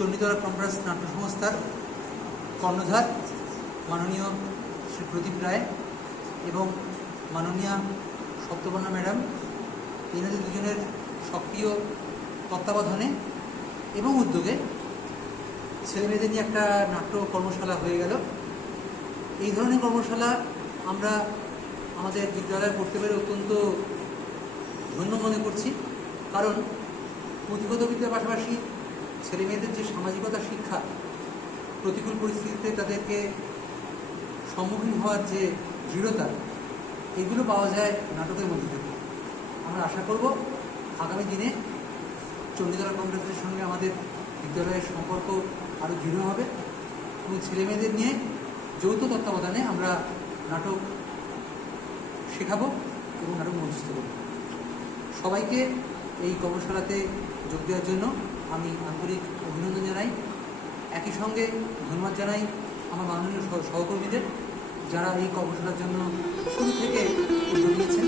চণ্ডীতলা কমপ্রাস নাট্য সংস্থার কর্ণধার মাননীয় শ্রী প্রদীপ রায় এবং মাননীয়া সত্যপর্ণা ম্যাডাম, এনাদের দুজনের সক্রিয় তত্ত্বাবধানে এবং উদ্যোগে ছেলেমেয়েদের নিয়ে একটা নাট্য কর্মশালা হয়ে গেল। এই ধরনের কর্মশালা আমরা আমাদের বিদ্যালয়ে করতে পেরে অত্যন্ত ধন্য মনে করছি, কারণ পুঁথিগত বিদ্যার পাশাপাশি ছেলেমেয়েদের যে সামাজিকতা শিক্ষা, প্রতিকূল পরিস্থিতিতে তাদেরকে সম্মুখীন হওয়ার যে দৃঢ়তা, এগুলো পাওয়া যায় নাটকের মধ্যে থেকে। আমরা আশা করব আগামী দিনে চণ্ডীতলা কমপ্লেক্সের সঙ্গে আমাদের বিদ্যালয়ের সম্পর্ক আরও দৃঢ় হবে এবং ছেলেমেয়েদের নিয়ে যৌথ তত্ত্বাবধানে আমরা নাটক শেখাবো এবং নাটক মঞ্চস্থ করব। সবাইকে এই কর্মশালাতে যোগ দেওয়ার জন্য আমি আন্তরিক অভিনন্দন জানাই। একই সঙ্গে ধন্যবাদ জানাই আমার মাননীয় সহকর্মীদের, যারা এই কর্মশালার জন্য শুরু থেকে উদ্যোগ নিয়েছেন।